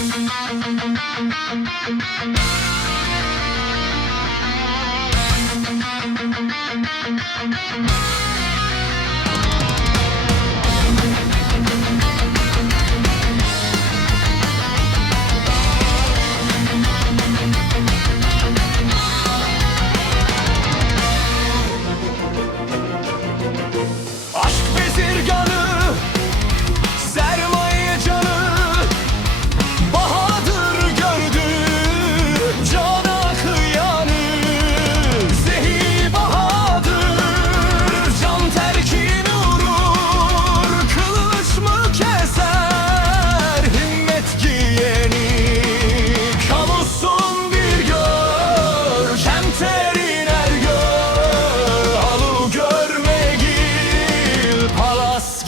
Thank you. Bas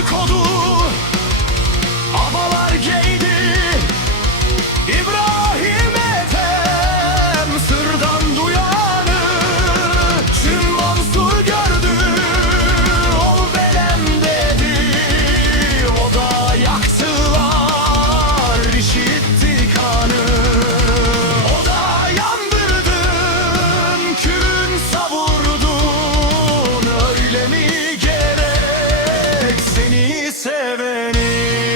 artık seveni